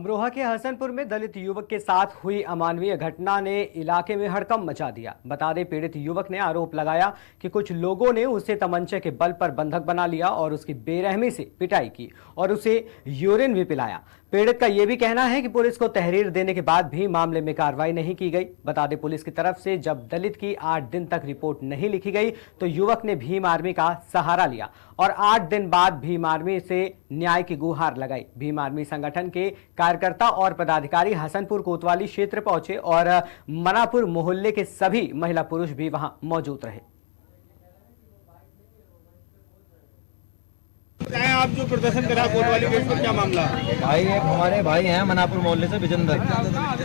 अमरोहा के हसनपुर में दलित युवक के साथ हुई अमानवीय घटना ने इलाके में हड़कंप मचा दिया। बता दें, पीड़ित युवक ने आरोप लगाया कि कुछ लोगों ने उसे तमंचे के बल पर बंधक बना लिया और उसकी बेरहमी से पिटाई की और उसे यूरिन भी पिलाया। पीड़ित का यह भी कहना है कि पुलिस को तहरीर देने के बाद भी मामले में कार्रवाई नहीं की गई। बता दें, पुलिस की तरफ से जब दलित की 8 दिन तक रिपोर्ट नहीं लिखी गई तो युवक ने भीम आर्मी का सहारा लिया और 8 दिन बाद भीम आर्मी से न्याय की गुहार लगाई। भीम आर्मी संगठन के कार्यकर्ता और पदाधिकारी हसनपुर कोतवाली क्षेत्र पहुंचे और मनापुर मोहल्ले के सभी महिला पुरुष भी वहां मौजूद रहे। आप जो प्रदर्शन करा कोतवाली गेट पर, क्या मामला? भाई एक हमारे भाई हैं मनापुर मोहल्ले से विजेंद्र,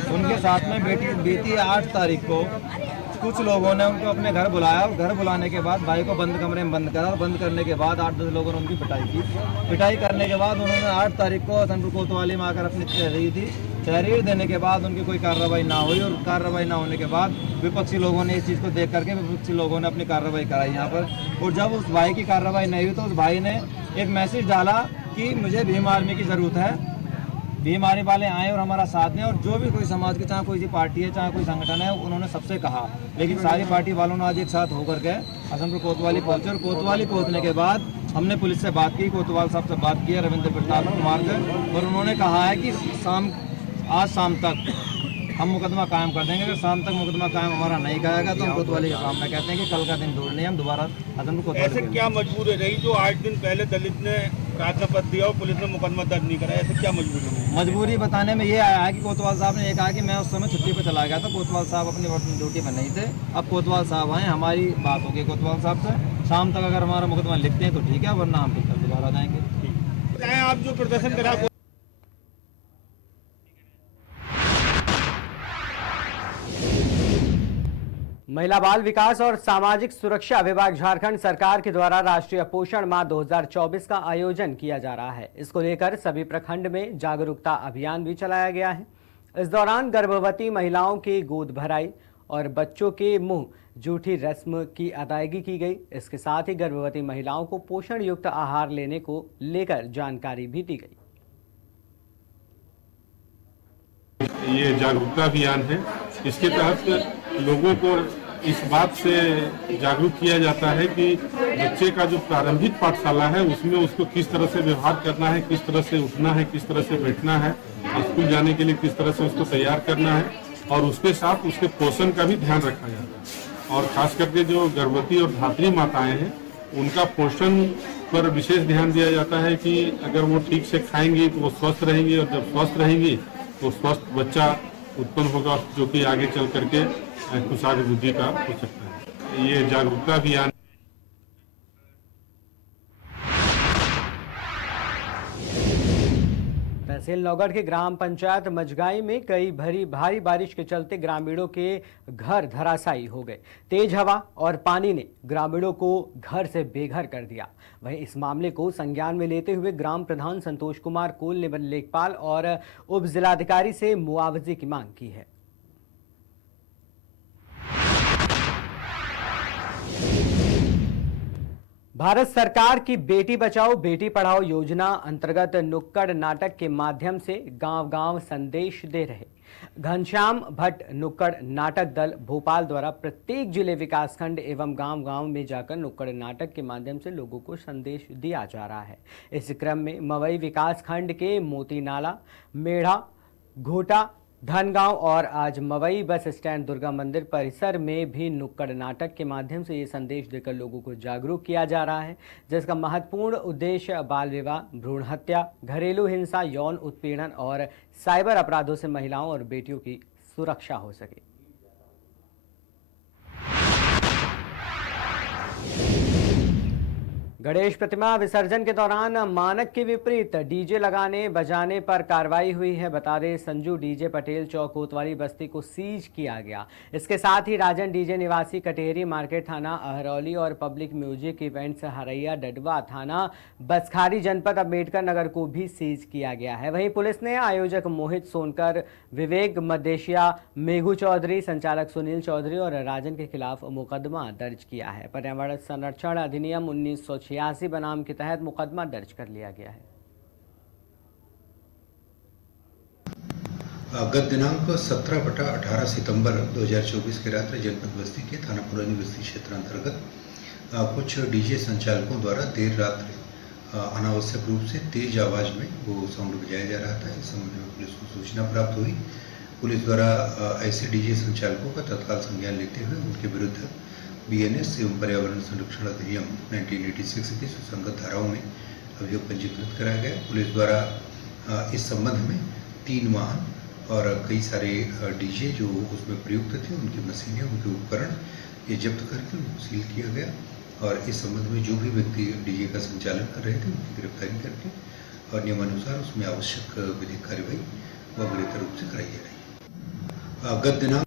उनके साथ में बीती 8 तारीख को कुछ लोगों ने उनको अपने घर बुलाया और घर बुलाने के बाद भाई को बंद कमरे में बंद करा और बंद करने के बाद 8-10 लोगों ने उनकी पिटाई की। पिटाई करने के बाद उन्होंने 8 तारीख को हसनपुर कोतवाली में आकर अपनी तहरीर दी। तहरीर देने के बाद उनकी कोई कार्रवाई ना हुई और कार्रवाई ना होने के बाद विपक्षी लोगों ने इस चीज़ को देख करके विपक्षी लोगों ने अपनी कार्रवाई कराई यहाँ पर। और जब उस भाई की कार्रवाई नहीं हुई तो उस भाई ने एक मैसेज डाला कि मुझे भीम आर्मी की ज़रूरत है। भीम आर्मी वाले आए और हमारा साथ दें और जो भी कोई समाज की, चाहे कोई सी पार्टी है, चाहे कोई संगठन है, उन्होंने सबसे कहा। लेकिन सारी पार्टी वालों ने आज एक साथ होकर के हसनपुर कोतवाली पहुंचे और कोतवाली पहुंचने के बाद हमने पुलिस से बात की, कोतवाल साहब से बात की, रविंद्र प्रताप कुमार से, और उन्होंने कहा है कि आज शाम तक हम मुकदमा कायम कर देंगे। अगर शाम तक मुकदमा कायम हमारा नहीं करेगा तो हम कोतवाली के सामने कहते हैं कि कल का दिन दूर नहीं, हम दोबारा हसनपुर कोतवाली। ऐसे क्या मजबूरी रही जो 8 दिन पहले दलित ने प्रार्थना पत्र दिया और पुलिस ने मुकदमा दर्ज नहीं कराया? ऐसे क्या मजबूरी रही? मजबूरी बताने में ये आया है कि कोतवाल साहब ने ये कहा कि मैं उस समय छुट्टी पर चला गया था, कोतवाल साहब अपनी ड्यूटी पर नहीं थे। अब कोतवाल साहब आए, हमारी बात होगी कोतवाल साहब से, शाम तक अगर हमारा मुकदमा लिखते हैं तो ठीक है, वरना हम फिर कल दोबारा जाएंगे। आप जो प्रदर्शन करा महिला बाल विकास और सामाजिक सुरक्षा विभाग झारखंड सरकार के द्वारा राष्ट्रीय पोषण माह 2024 का आयोजन किया जा रहा है। इसको लेकर सभी प्रखंड में जागरूकता अभियान भी चलाया गया है। इस दौरान गर्भवती महिलाओं की गोद भराई और बच्चों के मुंह जूठी रस्म की अदायगी की गई। इसके साथ ही गर्भवती महिलाओं को पोषण युक्त आहार लेने को लेकर जानकारी भी दी गई। ये जागरूकता अभियान है। इसके तहत लोगों को इस बात से जागरूक किया जाता है कि बच्चे का जो प्रारंभिक पाठशाला है उसमें उसको किस तरह से व्यवहार करना है, किस तरह से उठना है, किस तरह से बैठना है, स्कूल जाने के लिए किस तरह से उसको तैयार करना है और उसके साथ उसके पोषण का भी ध्यान रखा जाता है। और खास करके जो गर्भवती और धात्री माताएं हैं उनका पोषण पर विशेष ध्यान दिया जाता है कि अगर वो ठीक से खाएंगी तो वो स्वस्थ रहेंगी और जब स्वस्थ रहेंगी तो स्वस्थ बच्चा उत्पन्न होगा जो कि आगे चल करके खुशहाल बुद्धि का हो सकता है। ये जागरूकता अभियान। तहसील नौगढ़ के ग्राम पंचायत मजगाई में कई भारी बारिश के चलते ग्रामीणों के घर धराशायी हो गए। तेज हवा और पानी ने ग्रामीणों को घर से बेघर कर दिया। वहीं इस मामले को संज्ञान में लेते हुए ग्राम प्रधान संतोष कुमार कोल ने लेखपाल और उप जिलाधिकारी से मुआवजे की मांग की है। भारत सरकार की बेटी बचाओ बेटी पढ़ाओ योजना अंतर्गत नुक्कड़ नाटक के माध्यम से गांव-गांव संदेश दे रहे घनश्याम भट्ट नुक्कड़ नाटक दल भोपाल द्वारा प्रत्येक जिले विकासखंड एवं गांव-गांव में जाकर नुक्कड़ नाटक के माध्यम से लोगों को संदेश दिया जा रहा है। इस क्रम में मवई विकासखंड के मोतीनाला, मेढ़ा, घोटा, धनगांव और आज मवई बस स्टैंड दुर्गा मंदिर परिसर में भी नुक्कड़ नाटक के माध्यम से ये संदेश देकर लोगों को जागरूक किया जा रहा है, जिसका महत्वपूर्ण उद्देश्य बाल विवाह, भ्रूण हत्या, घरेलू हिंसा, यौन उत्पीड़न और साइबर अपराधों से महिलाओं और बेटियों की सुरक्षा हो सके। गणेश प्रतिमा विसर्जन के दौरान मानक के विपरीत डीजे लगाने बजाने पर कार्रवाई हुई है। बता दें, संजू डीजे पटेल चौक कोतवाली बस्ती को सीज किया गया। इसके साथ ही राजन डीजे निवासी कटेरी मार्केट थाना अहरौली और पब्लिक म्यूजिक इवेंट्स हरैया डडवा थाना बसखारी जनपद अम्बेडकर नगर को भी सीज किया गया है। वहीं पुलिस ने आयोजक मोहित सोनकर, विवेक मदेशिया, मेघू चौधरी, संचालक सुनील चौधरी और राजन के खिलाफ मुकदमा दर्ज किया है। पर्यावरण संरक्षण अधिनियम 1986 बनाम के तहत मुकदमा दर्ज कर लिया गया है। गत दिनांक 17/18 सितंबर 2024 की रात्रि जनपद बस्ती के थाना पुरानी बस्ती क्षेत्र अंतर्गत कुछ डीजे संचालकों द्वारा देर रात्रि अनावश्यक रूप से तेज आवाज़ में वो साउंड बजाया जा रहा था। इस संबंध में पुलिस को सूचना प्राप्त हुई। पुलिस द्वारा ऐसे डीजे संचालकों का तत्काल संज्ञान लेते हुए उनके विरुद्ध बीएनएस एवं पर्यावरण संरक्षण अधिनियम 1986 की सुसंगत धाराओं में अभियोग पंजीकृत कराया गया। पुलिस द्वारा इस संबंध में 3 वाहन और कई सारे डीजे जो उसमें प्रयुक्त थे, उनकी मशीनें, उनके उपकरण ये जब्त करके उनको सील किया गया और इस संबंध में जो भी व्यक्ति डीजे का संचालन कर रहे थे उनकी गिरफ्तारी करके और नियमानुसार उसमें आवश्यक विधिक कार्यवाही व बेहतर रूप से कराई जा रही है। गत दिनांक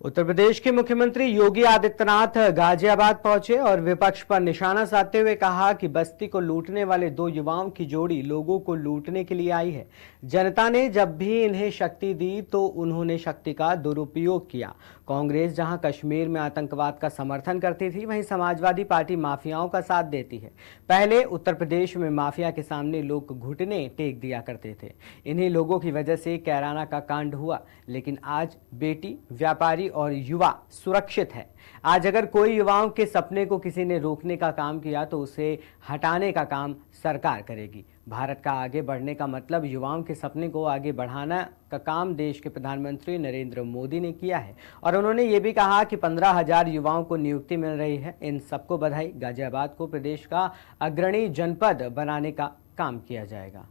उत्तर प्रदेश के मुख्यमंत्री योगी आदित्यनाथ गाजियाबाद पहुंचे और विपक्ष पर निशाना साधते हुए कहा कि बस्ती को लूटने वाले 2 युवाओं की जोड़ी लोगों को लूटने के लिए आई है। जनता ने जब भी इन्हें शक्ति दी तो उन्होंने शक्ति का दुरुपयोग किया। कांग्रेस जहां कश्मीर में आतंकवाद का समर्थन करती थी, वहीं समाजवादी पार्टी माफियाओं का साथ देती है। पहले उत्तर प्रदेश में माफिया के सामने लोग घुटने टेक दिया करते थे। इन्हीं लोगों की वजह से कैराना का कांड हुआ, लेकिन आज बेटी, व्यापारी और युवा सुरक्षित है। आज अगर कोई युवाओं के सपने को किसी ने रोकने का काम किया तो उसे हटाने का काम सरकार करेगी। भारत का आगे बढ़ने का मतलब युवाओं के सपने को आगे बढ़ाना का काम देश के प्रधानमंत्री नरेंद्र मोदी ने किया है और उन्होंने ये भी कहा कि 15,000 युवाओं को नियुक्ति मिल रही है। इन सबको बधाई। गाजियाबाद को प्रदेश का अग्रणी जनपद बनाने का काम किया जाएगा।